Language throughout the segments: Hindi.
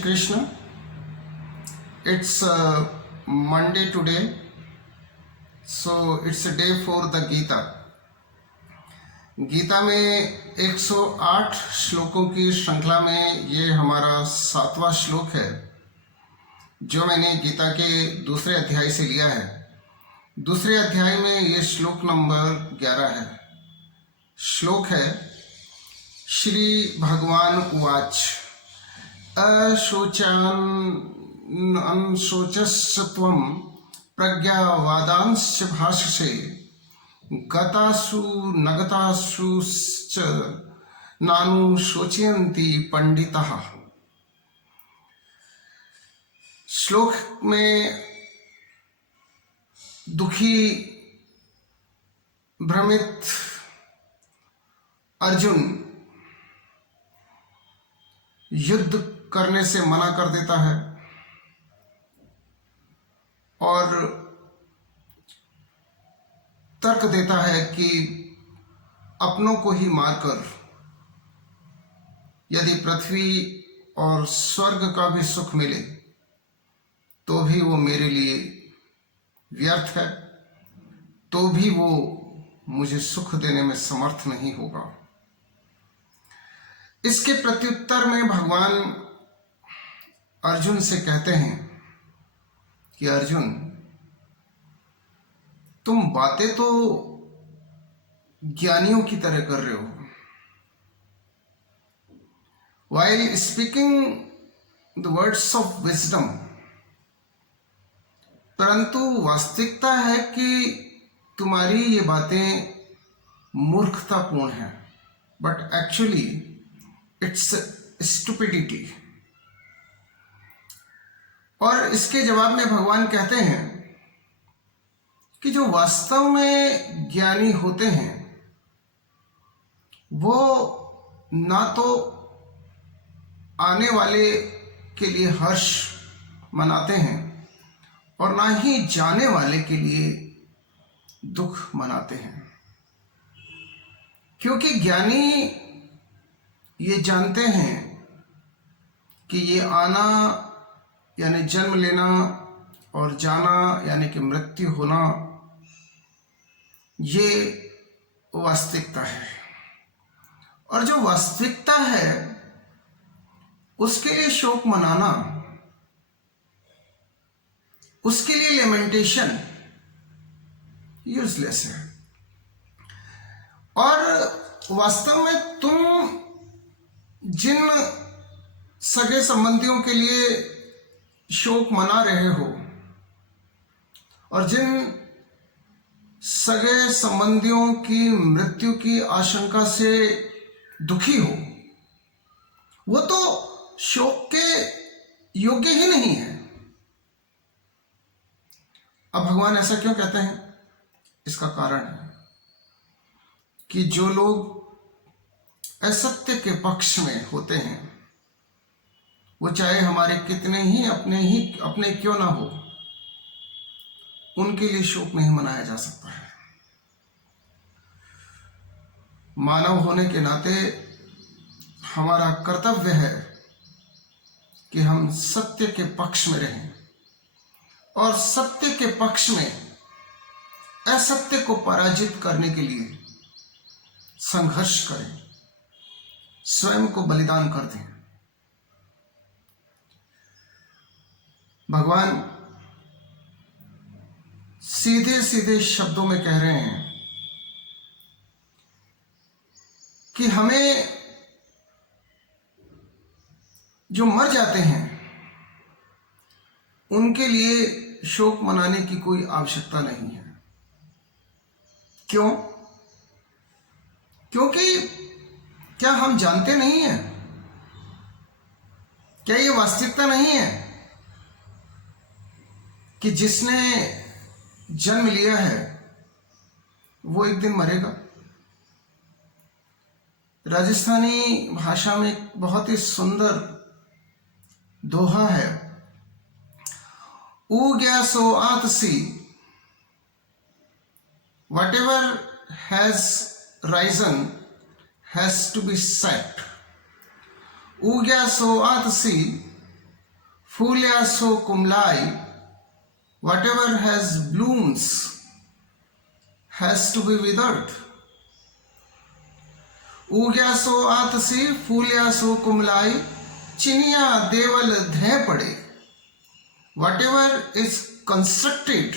Shri Krishna. It's Monday today, so it's a day for the Gita. Gita में 108 श्लोकों की श्रृंखला में ये हमारा 7वां श्लोक है जो मैंने गीता के दूसरे अध्याय से लिया है। दूसरे अध्याय में ये श्लोक नंबर 11 है। श्लोक है श्री भगवान उवाच अशोचस्स त्वं प्रज्ञावादांश्च भाषसे गतासु नगतासुश्च नानुशोचयन्ति पंडितः। श्लोक में दुखी भ्रमित अर्जुन युद्ध करने से मना कर देता है और तर्क देता है कि अपनों को ही मारकर यदि पृथ्वी और स्वर्ग का भी सुख मिले तो भी वो मेरे लिए व्यर्थ है, तो भी वो मुझे सुख देने में समर्थ नहीं होगा। इसके प्रत्युत्तर में भगवान अर्जुन से कहते हैं कि अर्जुन, तुम बातें तो ज्ञानियों की तरह कर रहे हो। While speaking the words of wisdom, परंतु वास्तविकता है कि तुम्हारी ये बातें मूर्खतापूर्ण हैं। But actually it's stupidity. और इसके जवाब में भगवान कहते हैं कि जो वास्तव में ज्ञानी होते हैं वो ना तो आने वाले के लिए हर्ष मनाते हैं और ना ही जाने वाले के लिए दुख मनाते हैं, क्योंकि ज्ञानी ये जानते हैं कि ये आना यानी जन्म लेना और जाना यानी कि मृत्यु होना ये वास्तविकता है। और जो वास्तविकता है उसके लिए शोक मनाना, उसके लिए लेमेंटेशन यूजलेस है। और वास्तव में तुम जिन सगे संबंधियों के लिए शोक मना रहे हो और जिन सगे संबंधियों की मृत्यु की आशंका से दुखी हो, वो तो शोक के योग्य ही नहीं है। अब भगवान ऐसा क्यों कहते हैं? इसका कारण है कि जो लोग असत्य के पक्ष में होते हैं वो चाहे हमारे कितने ही अपने क्यों ना हो, उनके लिए शोक नहीं मनाया जा सकता है। मानव होने के नाते हमारा कर्तव्य है कि हम सत्य के पक्ष में रहें और सत्य के पक्ष में असत्य को पराजित करने के लिए संघर्ष करें, स्वयं को बलिदान कर दें। भगवान सीधे सीधे शब्दों में कह रहे हैं कि हमें जो मर जाते हैं उनके लिए शोक मनाने की कोई आवश्यकता नहीं है। क्यों? क्योंकि क्या हम जानते नहीं हैं? क्या ये वास्तविकता नहीं है कि जिसने जन्म लिया है वो एक दिन मरेगा? राजस्थानी भाषा में एक बहुत ही सुंदर दोहा है, ऊग्या सो आतसी, whatever has risen has to be set. ऊग्या so आतसी फूल्या so कुमलाई, whatever has blooms has to be withered. उग्या सो आतसी, फूल्या सो कुमलाई, चिनिया देवल धै पड़े. Whatever is constructed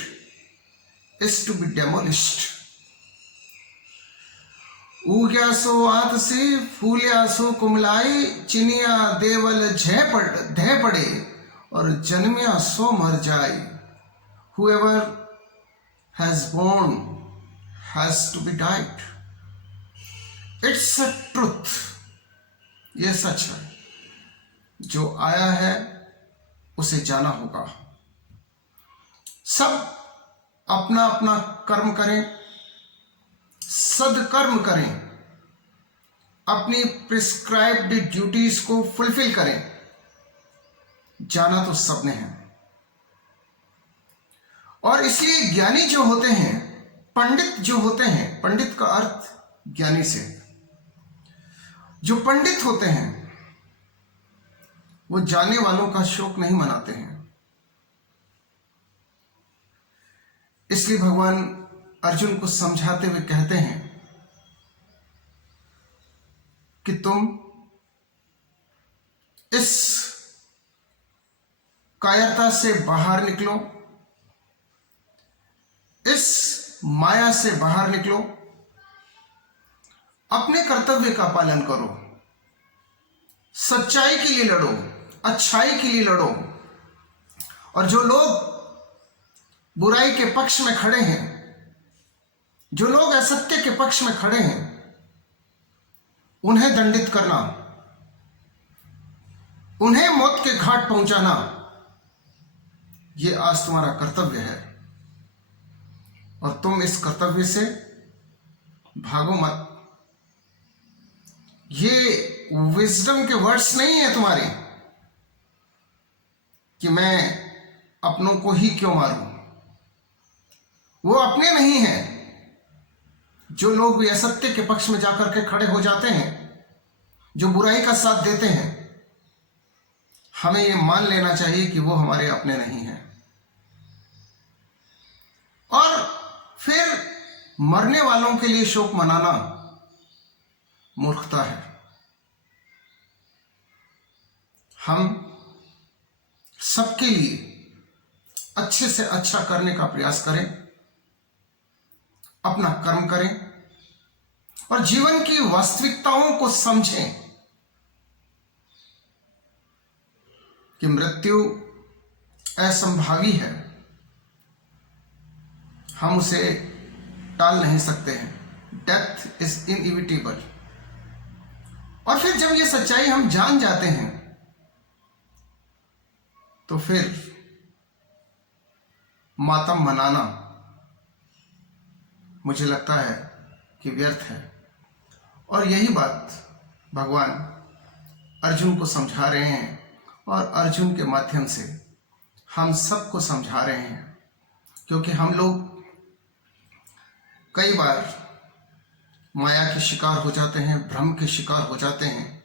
is to be demolished. उग्या सो आतसी, फूल्या सो कुमलाई, चिनिया देवल धै पड़े, और जन्मिया सो मर जाए. Whoever has born has to be died. It's a truth. ये सच है. जो आया है उसे जाना होगा. सब अपना अपना कर्म करें, सदकर्म करें, अपनी प्रिस्क्राइब्ड ड्यूटीज को फुलफिल करें. जाना तो सबने है. और इसलिए ज्ञानी जो होते हैं, पंडित जो होते हैं, पंडित का अर्थ ज्ञानी से, जो पंडित होते हैं वो जाने वालों का शोक नहीं मनाते हैं. इसलिए भगवान अर्जुन को समझाते हुए कहते हैं कि तुम इस कायरता से बाहर निकलो, इस माया से बाहर निकलो, अपने कर्तव्य का पालन करो, सच्चाई के लिए लड़ो, अच्छाई के लिए लड़ो. और जो लोग बुराई के पक्ष में खड़े हैं, जो लोग असत्य के पक्ष में खड़े हैं, उन्हें दंडित करना, उन्हें मौत के घाट पहुंचाना, यह आज तुम्हारा कर्तव्य है. और तुम इस कर्तव्य से भागो मत. ये विजडम के वर्ड्स नहीं है तुम्हारे कि मैं अपनों को ही क्यों मारूं. वो अपने नहीं हैं. जो लोग भी असत्य के पक्ष में जाकर के खड़े हो जाते हैं, जो बुराई का साथ देते हैं, हमें ये मान लेना चाहिए कि वो हमारे अपने नहीं हैं. और फिर मरने वालों के लिए शोक मनाना मूर्खता है. हम सबके लिए अच्छे से अच्छा करने का प्रयास करें, अपना कर्म करें और जीवन की वास्तविकताओं को समझें कि मृत्यु असंभावी है. हम उसे टाल नहीं सकते हैं. Death is inevitable. और फिर जब ये सच्चाई हम जान जाते हैं तो फिर मातम मनाना मुझे लगता है कि व्यर्थ है. और यही बात भगवान अर्जुन को समझा रहे हैं और अर्जुन के माध्यम से हम सबको समझा रहे हैं. क्योंकि हम लोग कई बार माया के शिकार हो जाते हैं, भ्रम के शिकार हो जाते हैं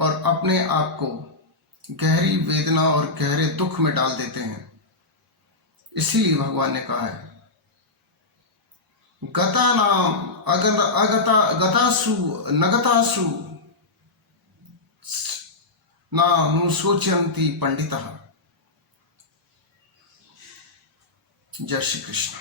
और अपने आप को गहरी वेदना और गहरे दुख में डाल देते हैं. इसीलिए भगवान ने कहा है, गता नाम गतासु नगतासु नानुशोचन्ति पंडितः. जय श्री कृष्ण.